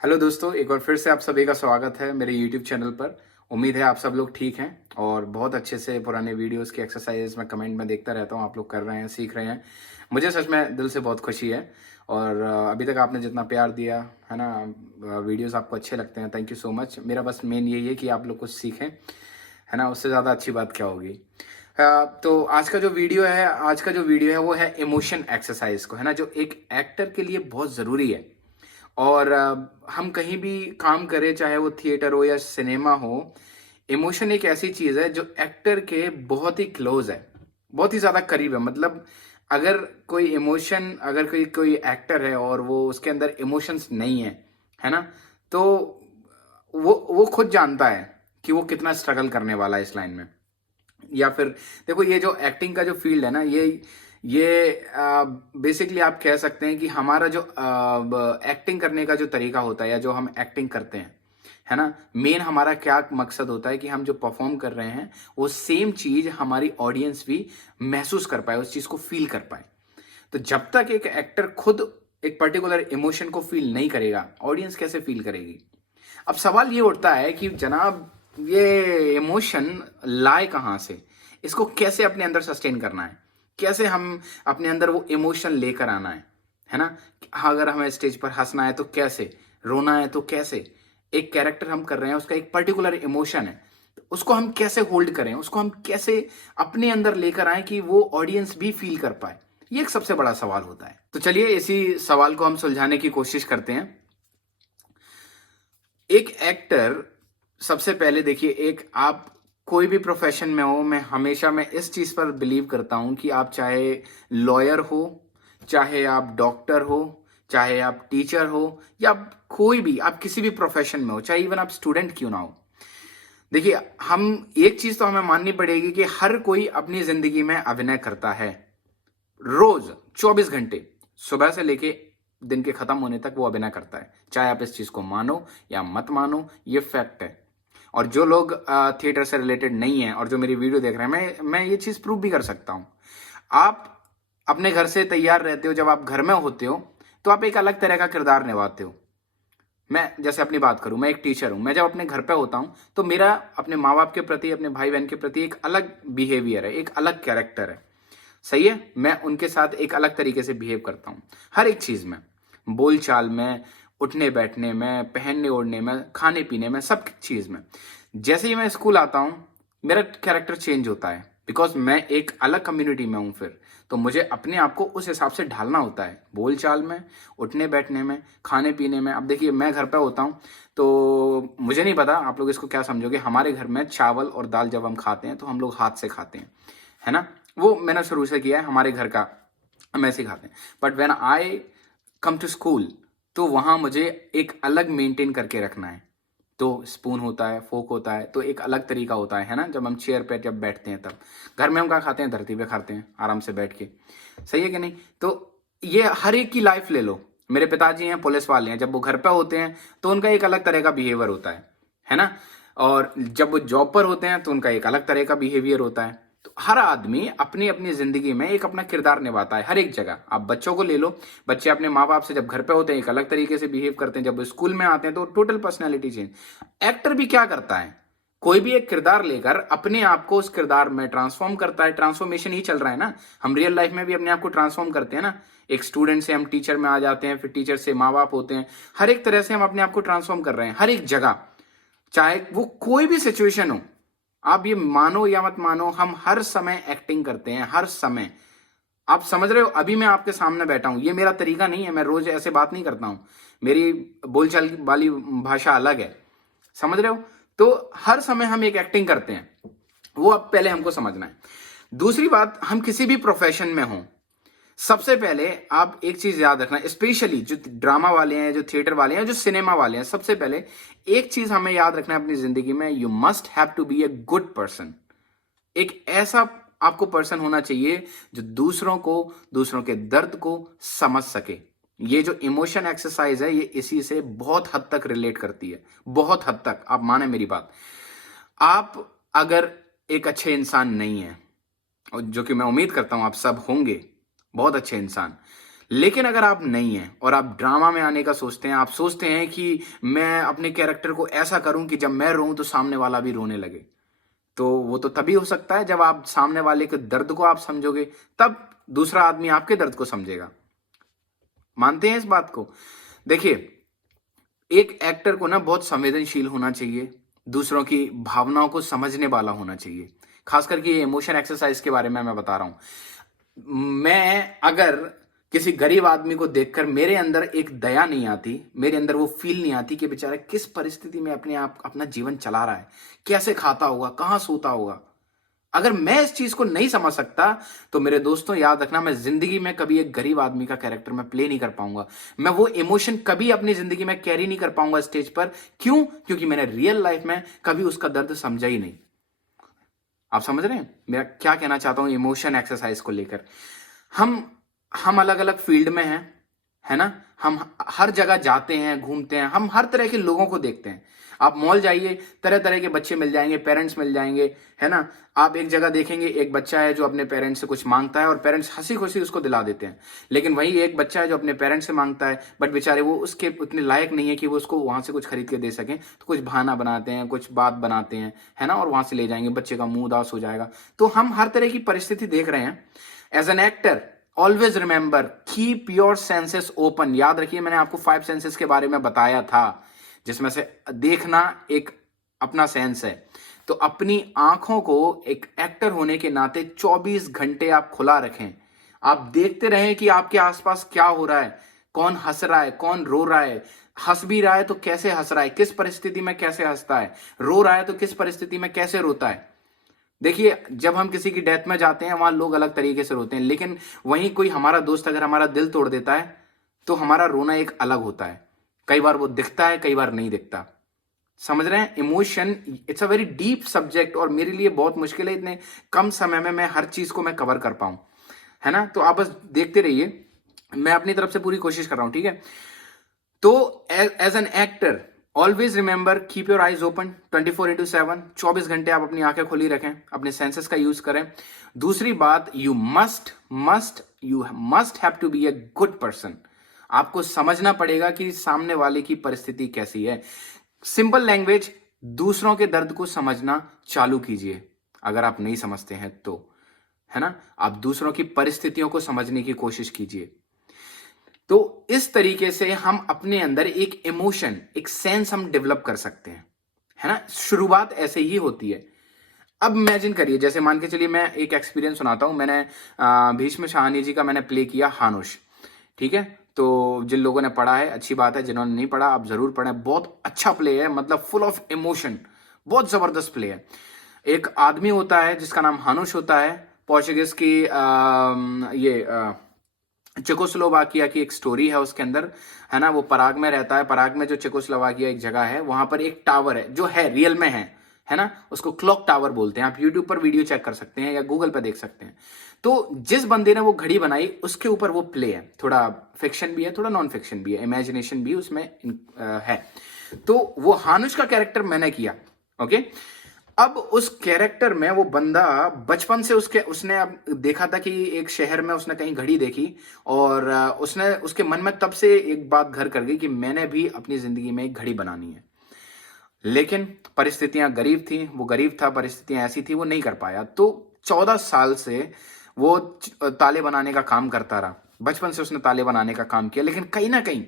Hello दोस्तों, एक बार फिर से आप सभी का स्वागत है मेरे यूट्यूब चैनल पर। उम्मीद है आप सब लोग ठीक हैं और बहुत अच्छे से पुराने वीडियोस की एक्सरसाइज मैं कमेंट में देखता रहता हूँ। आप लोग कर रहे हैं, सीख रहे हैं। मुझे सच में दिल से बहुत खुशी है। और अभी तक आपने जितना प्यार दिया है ना, वीडियोस आपको अच्छे लगते हैं, थैंक यू सो मच। मेरा बस मेन यही है कि आप लोग कुछ सीखें, है ना। उससे ज़्यादा अच्छी बात क्या होगी। तो आज का जो वीडियो है वो है इमोशन एक्सरसाइज को, है ना, जो एक एक्टर के लिए बहुत ज़रूरी है। और हम कहीं भी काम करें, चाहे वो थिएटर हो या सिनेमा हो, इमोशन एक ऐसी चीज़ है जो एक्टर के बहुत ही क्लोज है, बहुत ही ज़्यादा करीब है। मतलब अगर कोई कोई एक्टर है और वो उसके अंदर इमोशंस नहीं है ना, तो वो खुद जानता है कि वो कितना स्ट्रगल करने वाला है इस लाइन में। या फिर देखो, ये जो एक्टिंग का जो फील्ड है ना, ये बेसिकली आप कह सकते हैं कि हमारा जो एक्टिंग करने का जो तरीका होता है या जो हम एक्टिंग करते हैं, है ना, मेन हमारा क्या मकसद होता है कि हम जो परफॉर्म कर रहे हैं वो सेम चीज हमारी ऑडियंस भी महसूस कर पाए, उस चीज को फील कर पाए। तो जब तक एक एक्टर खुद एक पर्टिकुलर इमोशन को फील नहीं करेगा, ऑडियंस कैसे फील करेगी। अब सवाल ये उठता है कि जनाब, ये इमोशन लाए कहाँ से, इसको कैसे अपने अंदर सस्टेन करना है, कैसे हम अपने अंदर वो इमोशन लेकर आना है ना। हाँ, अगर हमें स्टेज पर हंसना है तो कैसे, रोना है तो कैसे। एक कैरेक्टर हम कर रहे हैं, उसका एक पर्टिकुलर इमोशन है, तो उसको हम कैसे होल्ड करें, उसको हम कैसे अपने अंदर लेकर आए कि वो ऑडियंस भी फील कर पाए। ये एक सबसे बड़ा सवाल होता है। तो चलिए इसी सवाल को हम सुलझाने की कोशिश करते हैं। एक एक्टर, सबसे पहले देखिए, एक आप कोई भी प्रोफेशन में हो, मैं इस चीज पर बिलीव करता हूं कि आप चाहे लॉयर हो, चाहे आप डॉक्टर हो, चाहे आप टीचर हो, या कोई भी आप किसी भी प्रोफेशन में हो, चाहे इवन आप स्टूडेंट क्यों ना हो। देखिए, हम एक चीज तो हमें माननी पड़ेगी कि हर कोई अपनी जिंदगी में अभिनय करता है, रोज 24 घंटे, सुबह से लेके दिन के खत्म होने तक वो अभिनय करता है। चाहे आप इस चीज को मानो या मत मानो, ये फैक्ट है। और जो लोग थिएटर से रिलेटेड नहीं है और जो मेरी वीडियो देख रहे हैं, मैं ये चीज प्रूव भी कर सकता हूं। आप अपने घर से तैयार रहते हो, जब आप घर में होते हो तो आप एक अलग तरह का किरदार निभाते हो। मैं जैसे अपनी बात करूं, मैं एक टीचर हूं, मैं जब अपने घर पे होता हूं तो मेरा अपने माँ बाप के प्रति, अपने भाई बहन के प्रति एक अलग बिहेवियर है, एक अलग कैरेक्टर है। सही है, मैं उनके साथ एक अलग तरीके से बिहेव करता हूं, हर एक चीज में, बोल चाल में, उठने बैठने में, पहनने ओढ़ने में, खाने पीने में, सब चीज में। जैसे ही मैं स्कूल आता हूं, मेरा कैरेक्टर चेंज होता है, बिकॉज मैं एक अलग कम्युनिटी में हूं फिर। तो मुझे अपने आप को उस हिसाब से ढालना होता है, बोल चाल में, उठने बैठने में, खाने पीने में। अब देखिए, मैं घर पे होता हूं तो मुझे नहीं पता आप लोग इसको क्या समझोगे। हमारे घर में चावल और दाल जब हम खाते हैं तो हम लोग हाथ से खाते हैं, है ना। वो मैंने शुरू से किया है, हमारे घर का हम ऐसे ही खाते हैं। But when I come to school, तो वहां मुझे एक अलग मेंटेन करके रखना है। तो स्पून होता है, फोक होता है, तो एक अलग तरीका होता है ना। जब हम चेयर पे जब बैठते हैं तब, घर में हम क्या खाते हैं, धरती पे खाते हैं आराम से बैठ के। सही है कि नहीं। तो ये हर एक की लाइफ ले लो। मेरे पिताजी हैं, पुलिस वाले हैं, जब वो घर पे होते हैं तो उनका एक अलग तरह का बिहेवियर होता है ना। और जब वो जॉब पर होते हैं तो उनका एक अलग तरह का बिहेवियर होता है। तो हर आदमी अपनी अपनी जिंदगी में एक अपना किरदार निभाता है, हर एक जगह। आप बच्चों को ले लो, बच्चे अपने माँ बाप से जब घर पे होते हैं एक अलग तरीके से बिहेव करते हैं, जब वो स्कूल में आते हैं तो टोटल पर्सनैलिटी चेंज। एक्टर भी क्या करता है, कोई भी एक किरदार लेकर अपने आप को उस किरदार में ट्रांसफॉर्म करता है। ट्रांसफॉर्मेशन ही चल रहा है ना। हम रियल लाइफ में भी अपने आप को ट्रांसफॉर्म करते हैं ना। एक स्टूडेंट से हम टीचर में आ जाते हैं, फिर टीचर से माँ बाप होते हैं। हर एक तरह से हम अपने आप को ट्रांसफॉर्म कर रहे हैं, हर एक जगह, चाहे वो कोई भी सिचुएशन हो। आप ये मानो या मत मानो, हम हर समय एक्टिंग करते हैं, हर समय। आप समझ रहे हो, अभी मैं आपके सामने बैठा हूं, ये मेरा तरीका नहीं है, मैं रोज ऐसे बात नहीं करता हूं। मेरी बोलचाल वाली भाषा अलग है, समझ रहे हो। तो हर समय हम एक एक्टिंग करते हैं, वो अब पहले हमको समझना है। दूसरी बात, हम किसी भी प्रोफेशन में हों, सबसे पहले आप एक चीज याद रखना, स्पेशली जो ड्रामा वाले हैं, जो थिएटर वाले हैं, जो सिनेमा वाले हैं, सबसे पहले एक चीज हमें याद रखना है अपनी जिंदगी में, you must have to be a good person. एक ऐसा आपको पर्सन होना चाहिए जो दूसरों को, दूसरों के दर्द को समझ सके। ये जो इमोशन एक्सरसाइज है, ये इसी से बहुत हद तक रिलेट करती है, बहुत हद तक। आप माने मेरी बात। आप अगर एक अच्छे इंसान नहीं है, और जो कि मैं उम्मीद करता हूं आप सब होंगे बहुत अच्छे इंसान, लेकिन अगर आप नहीं हैं और आप ड्रामा में आने का सोचते हैं, आप सोचते हैं कि मैं अपने कैरेक्टर को ऐसा करूं कि जब मैं रोऊं तो सामने वाला भी रोने लगे, तो वो तो तभी हो सकता है जब आप सामने वाले के दर्द को आप समझोगे, तब दूसरा आदमी आपके दर्द को समझेगा। मानते हैं इस बात को? देखिए, एक एक्टर को ना बहुत संवेदनशील होना चाहिए, दूसरों की भावनाओं को समझने वाला होना चाहिए। खास करके ये इमोशन एक्सरसाइज के बारे में मैं बता रहा हूं। मैं अगर किसी गरीब आदमी को देखकर मेरे अंदर एक दया नहीं आती, मेरे अंदर वो फील नहीं आती कि बेचारा किस परिस्थिति में अपने आप अपना जीवन चला रहा है, कैसे खाता होगा, कहां सोता होगा, अगर मैं इस चीज को नहीं समझ सकता, तो मेरे दोस्तों याद रखना, मैं जिंदगी में कभी एक गरीब आदमी का कैरेक्टर मैं प्ले नहीं कर पाऊंगा। मैं वो इमोशन कभी अपनी जिंदगी में कैरी नहीं कर पाऊंगा स्टेज पर। क्यों? क्योंकि मैंने रियल लाइफ में कभी उसका दर्द समझा ही नहीं। आप समझ रहे हैं मेरा क्या कहना चाहता हूं इमोशन एक्सरसाइज को लेकर? हम हम अलग अलग फील्ड में हैं, है ना? हम हर जगह जाते हैं, घूमते हैं, हम हर तरह के लोगों को देखते हैं। आप मॉल जाइए, तरह तरह के बच्चे मिल जाएंगे, पेरेंट्स मिल जाएंगे, है ना? आप एक जगह देखेंगे, एक बच्चा है जो अपने पेरेंट्स से कुछ मांगता है और पेरेंट्स हंसी खुशी उसको दिला देते हैं। लेकिन वही एक बच्चा है जो अपने पेरेंट्स से मांगता है, बट बेचारे वो उसके उतने लायक नहीं है कि वो उसको वहां से कुछ खरीद के दे सकें, तो कुछ बहाना बनाते हैं, कुछ बात बनाते हैं, है ना? और वहां से ले जाएंगे, बच्चे का मुंह उदास हो जाएगा। तो हम हर तरह की परिस्थिति देख रहे हैं। As an actor always remember, keep your senses open. याद रखिए, मैंने आपको 5 सेंसेस के बारे में बताया था, जिसमें से देखना एक अपना सेंस है। तो अपनी आंखों को एक एक्टर होने के नाते 24 घंटे आप खुला रखें। आप देखते रहें कि आपके आसपास क्या हो रहा है, कौन हंस रहा है, कौन रो रहा है, हंस भी रहा है तो कैसे हंस रहा है, किस परिस्थिति में कैसे हंसता है, रो रहा है तो किस परिस्थिति में कैसे रोता है। देखिए, जब हम किसी की डेथ में जाते हैं वहां लोग अलग तरीके से रोते हैं, लेकिन वहीं कोई हमारा दोस्त अगर हमारा दिल तोड़ देता है तो हमारा रोना एक अलग होता है। कई बार वो दिखता है, कई बार नहीं दिखता। समझ रहे हैं? Emotion it's a very deep subject और मेरे लिए बहुत मुश्किल है इतने कम समय में मैं हर चीज को मैं कवर कर पाऊं, है ना? तो आप बस देखते रहिए, मैं अपनी तरफ से पूरी कोशिश कर रहा हूं, ठीक है? तो as an actor always remember, keep your eyes open 24/7। 24 घंटे आप अपनी आंखें खुली रखें, अपने सेंसेस का यूज करें। दूसरी बात, you must have to be a good person. आपको समझना पड़ेगा कि सामने वाले की परिस्थिति कैसी है। सिंपल लैंग्वेज, दूसरों के दर्द को समझना चालू कीजिए। अगर आप नहीं समझते हैं तो, है ना? आप दूसरों की परिस्थितियों को समझने की कोशिश कीजिए। तो इस तरीके से हम अपने अंदर एक इमोशन, एक सेंस हम डेवलप कर सकते हैं, है ना? शुरुआत ऐसे ही होती है। अब इमेजिन करिए, जैसे मान के चलिए, मैं एक एक्सपीरियंस सुनाता हूं। मैंने भीष्म शाहनी जी का मैंने प्ले किया हानुष, ठीक है? तो जिन लोगों ने पढ़ा है अच्छी बात है, जिन्होंने नहीं पढ़ा आप जरूर पढ़ें। बहुत अच्छा प्ले है, मतलब फुल ऑफ इमोशन, बहुत जबरदस्त प्ले है। एक आदमी होता है जिसका नाम हानुष होता है, पोर्चुगीज की चेकोस्लोवाकिया की एक स्टोरी है उसके अंदर, है ना? वो पराग में रहता है। पराग में जो चेकोस्लोवाकिया एक जगह है, वहां पर एक टावर है जो है रियल में है ना? उसको क्लॉक टावर बोलते हैं। आप यूट्यूब पर वीडियो चेक कर सकते हैं या गूगल पर देख सकते हैं। तो जिस बंदे ने वो घड़ी बनाई उसके ऊपर वो प्ले है, थोड़ा फिक्शन भी है, थोड़ा नॉन फिक्शन भी है, इमेजिनेशन भी उसमें है। तो वो हानुष का कैरेक्टर मैंने किया, ओके? अब उस कैरेक्टर में वो बंदा बचपन से उसने अब देखा था कि एक शहर में उसने कहीं घड़ी देखी और उसने उसके मन में तब से एक बात घर कर गई कि मैंने भी अपनी जिंदगी में एक घड़ी बनानी है। लेकिन परिस्थितियां गरीब थी, वो गरीब था, परिस्थितियां ऐसी थी, वो नहीं कर पाया। तो 14 साल से वो ताले बनाने का काम करता रहा। बचपन से उसने ताले बनाने का काम किया, लेकिन कहीं ना कहीं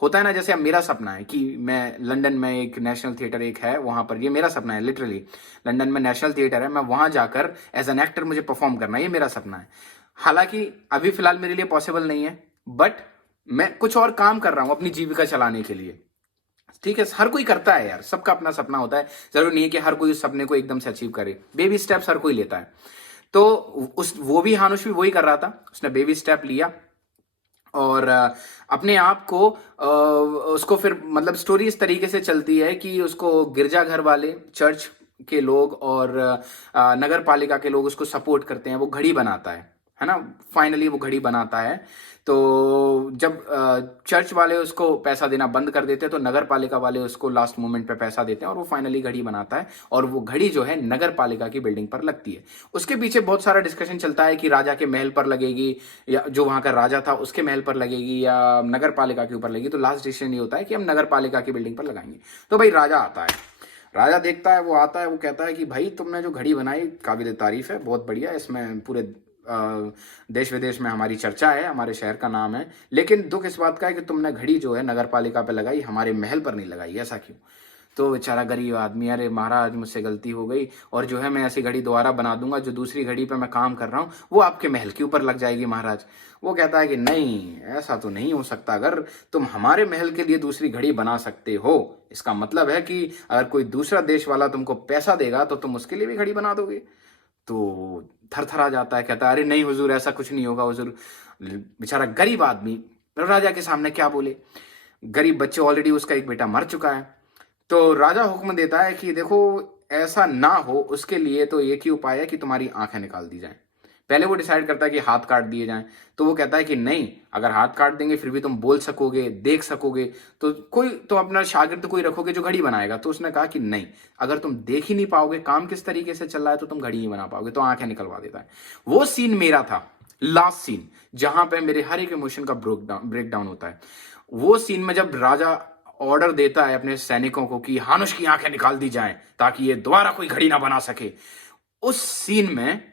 होता है ना, जैसे अब मेरा सपना है कि मैं लंदन में एक नेशनल थिएटर एक है वहां पर, ये मेरा सपना है लिटरली। लंदन में नेशनल थिएटर है, मैं वहां जाकर एज एन एक्टर मुझे परफॉर्म करना है, ये मेरा सपना है। हालांकि अभी फिलहाल मेरे लिए पॉसिबल नहीं है, बट मैं कुछ और काम कर रहा हूं अपनी जीविका चलाने के लिए, ठीक है? हर कोई करता है यार, सबका अपना सपना होता है। जरूरी नहीं है कि हर कोई उस सपने को एकदम से अचीव करे, बेबी स्टेप्स हर कोई लेता है। तो वो भी हानुष भी वही कर रहा था, उसने बेबी स्टेप लिया और अपने आप को उसको फिर, मतलब स्टोरी इस तरीके से चलती है कि उसको गिरजाघर वाले, चर्च के लोग और नगर पालिका के लोग उसको सपोर्ट करते हैं। वो घड़ी बनाता है है ना, फाइनली वो घड़ी बनाता है। तो जब चर्च वाले उसको पैसा देना बंद कर देते हैं तो नगर पालिका वाले उसको लास्ट मोमेंट पे पैसा देते हैं और वो फाइनली घड़ी बनाता है, और वो घड़ी जो है नगर पालिका की बिल्डिंग पर लगती है। उसके पीछे बहुत सारा डिस्कशन चलता है कि राजा के महल पर लगेगी, या जो वहां का राजा था उसके महल पर लगेगी, या नगर पालिका के ऊपर लगेगी। तो लास्ट डिसीजन ये होता है कि हम नगर पालिका की बिल्डिंग पर लगाएंगे। तो भाई राजा आता है, राजा देखता है, वो आता है, वो कहता है कि भाई तुमने जो घड़ी बनाई काबिल तारीफ है, बहुत बढ़िया, इसमें पूरे देश विदेश में हमारी चर्चा है, हमारे शहर का नाम है, लेकिन दुख इस बात का है कि तुमने घड़ी जो है नगर पालिका पे लगाई, हमारे महल पर नहीं लगाई, ऐसा क्यों? तो बेचारा गरीब आदमी, अरे महाराज मुझसे गलती हो गई, और जो है मैं ऐसी घड़ी दोबारा बना दूंगा, जो दूसरी घड़ी पे मैं काम कर रहा हूँ वो आपके महल के ऊपर लग जाएगी महाराज। वो कहता है कि नहीं, ऐसा तो नहीं हो सकता, अगर तुम हमारे महल के लिए दूसरी घड़ी बना सकते हो, इसका मतलब है कि अगर कोई दूसरा देश वाला तुमको पैसा देगा तो तुम उसके लिए भी घड़ी बना दोगे। तो थरथरा जाता है, कहता है अरे नहीं हुजूर, ऐसा कुछ नहीं होगा हुजूर। बेचारा गरीब आदमी राजा के सामने क्या बोले, गरीब बच्चे, ऑलरेडी उसका एक बेटा मर चुका है। तो राजा हुक्म देता है कि देखो ऐसा ना हो, उसके लिए तो एक ही उपाय है कि तुम्हारी आंखें निकाल दी जाएं। पहले वो डिसाइड करता है कि हाथ काट दिए जाएं, तो वो कहता है कि नहीं, अगर हाथ काट देंगे फिर भी तुम बोल सकोगे, देख सकोगे, तो कोई तो अपना शागिर्द कोई रखोगे जो घड़ी बनाएगा। तो उसने कहा कि नहीं, अगर तुम देख ही नहीं पाओगे काम किस तरीके से चल रहा है तो तुम घड़ी नहीं बना पाओगे, तो आंखें निकलवा देता है। वो सीन मेरा था, लास्ट सीन, जहां पे मेरे हर एक इमोशन का ब्रेक डाउन होता है। वो सीन में जब राजा ऑर्डर देता है अपने सैनिकों को कि हानुश की आंखें निकाल दी जाएं ताकि ये दोबारा कोई घड़ी ना बना सके, उस सीन में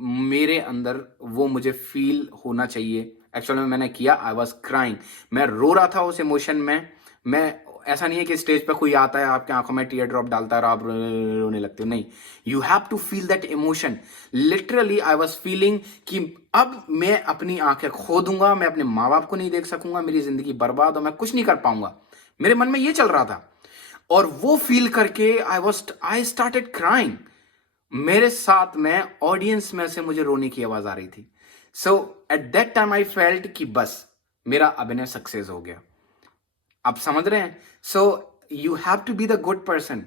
मेरे अंदर वो मुझे फील होना चाहिए। एक्चुअली में मैंने किया, आई वॉज क्राइंग, मैं रो रहा था उस इमोशन में। मैं, ऐसा नहीं है कि स्टेज पे कोई आता है आपकी आंखों में टीयर ड्रॉप डालता है और आप रोने लगते हो, नहीं, you have to feel that emotion. Literally I was feeling कि अब मैं अपनी आंखें खो दूंगा, मैं अपने माँ बाप को नहीं देख सकूंगा, मेरी जिंदगी बर्बाद, और मैं कुछ नहीं कर पाऊंगा। मेरे मन में ये चल रहा था, और वो फील करके आई स्टार्टेड क्राइंग। मेरे साथ में ऑडियंस में से मुझे रोने की आवाज आ रही थी। So at that time I felt कि बस मेरा अभिनय सक्सेस हो गया। आप समझ रहे हैं? So you have to be the good person.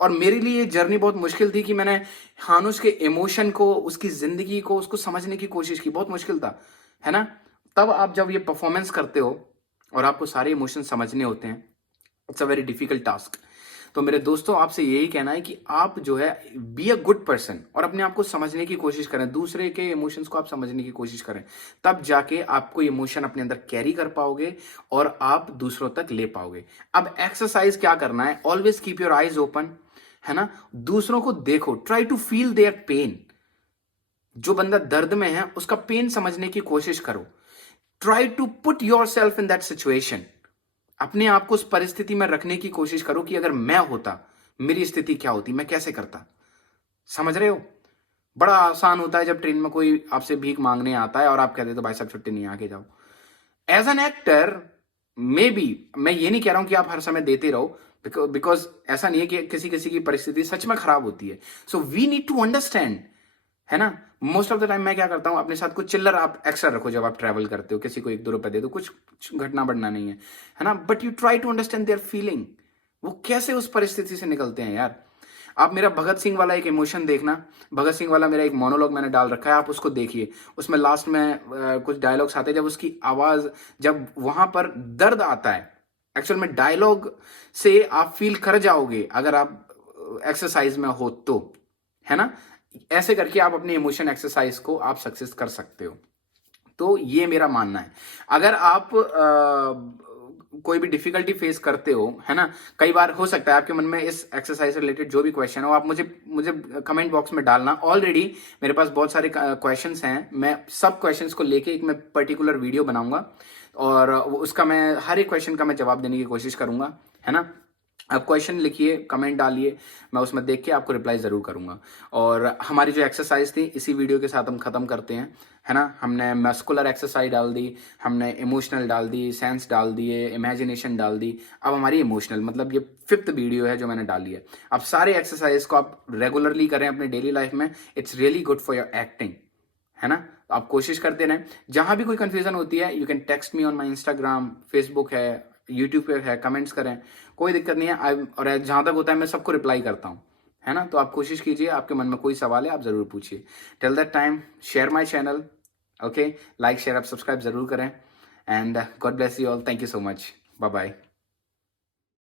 और मेरे लिए ये जर्नी बहुत मुश्किल थी कि मैंने हानुश के इमोशन को, उसकी जिंदगी को, उसको समझने की कोशिश की, बहुत मुश्किल था, है ना। तब आप जब ये परफॉर्मेंस करते हो और आपको सारे इमोशन समझने होते हैं, it's a very difficult task. तो मेरे दोस्तों, आपसे यही कहना है कि आप जो है बी अ गुड पर्सन और अपने आप को समझने की कोशिश करें, दूसरे के इमोशंस को आप समझने की कोशिश करें, तब जाके आपको इमोशन अपने अंदर कैरी कर पाओगे और आप दूसरों तक ले पाओगे। अब एक्सरसाइज क्या करना है, always keep your eyes open, है ना, दूसरों को देखो, try to feel their pain. जो बंदा दर्द में है उसका पेन समझने की कोशिश करो, try to put yourself in that situation. अपने आप को उस परिस्थिति में रखने की कोशिश करो कि अगर मैं होता, मेरी स्थिति क्या होती, मैं कैसे करता। समझ रहे हो? बड़ा आसान होता है जब ट्रेन में कोई आपसे भीख मांगने आता है और आप कहते तो भाई साहब छुट्टी नहीं, आगे जाओ। As an actor maybe, मैं ये नहीं कह रहा हूं कि आप हर समय देते रहो, बिकॉज ऐसा नहीं है कि किसी किसी की परिस्थिति सच में खराब होती है। So we need to understand, है ना। मोस्ट ऑफ द टाइम मैं क्या करता हूं, अपने साथ कुछ चिल्लर आप एक्स्ट्रा रखो जब आप ट्रैवल करते हो, किसी को 1-2 रुपए दे दो, कुछ घटना बढ़ना नहीं है ना, but you try to understand their feeling, वो कैसे उस परिस्थिति से निकलते हैं यार। आप मेरा भगत सिंह वाला एक इमोशन देखना, भगत सिंह वाला मेरा एक मोनोलॉग मैंने डाल रखा है, आप उसको देखिए। उसमें लास्ट में कुछ डायलॉग्स आते हैं, जब उसकी आवाज, जब वहां पर दर्द आता है, एक्चुअल में डायलॉग से आप फील कर जाओगे अगर आप एक्सरसाइज में हो तो, है ना। ऐसे करके आप अपने इमोशन एक्सरसाइज को आप सक्सेस कर सकते हो। तो ये मेरा मानना है। अगर आप कोई भी डिफिकल्टी फेस करते हो, है ना, कई बार हो सकता है आपके मन में इस एक्सरसाइज से रिलेटेड जो भी क्वेश्चन हो, आप मुझे मुझे कमेंट बॉक्स में डालना। ऑलरेडी मेरे पास बहुत सारे क्वेश्चंस हैं, मैं सब क्वेश्चंस को लेके एक मैं पर्टिकुलर वीडियो बनाऊंगा और उसका मैं हर एक क्वेश्चन का मैं जवाब देने की कोशिश करूंगा, है ना। आप क्वेश्चन लिखिए, कमेंट डालिए, मैं उसमें देख के आपको रिप्लाई जरूर करूंगा। और हमारी जो एक्सरसाइज थी इसी वीडियो के साथ हम खत्म करते हैं, है ना। हमने मस्कुलर एक्सरसाइज डाल दी, हमने इमोशनल डाल दी, सेंस डाल दिए, इमेजिनेशन डाल दी। अब हमारी इमोशनल, मतलब ये 5th वीडियो है जो मैंने डाली है। अब सारे एक्सरसाइज को आप रेगुलरली करें अपने डेली लाइफ में, it's really good for your acting, है ना। आप कोशिश करते रहें। जहां भी कोई कंफ्यूजन होती है, you can text me on my Instagram, Facebook है, यूट्यूब पे है, कमेंट्स करें, कोई दिक्कत नहीं है। और जहां तक होता है मैं सबको रिप्लाई करता हूँ, है ना? तो आप कोशिश कीजिए, आपके मन में कोई सवाल है आप ज़रूर पूछिए। Till that time share my channel, okay? Like, share, आप सब्सक्राइब ज़रूर करें and God bless you all. Thank you so much. Bye bye.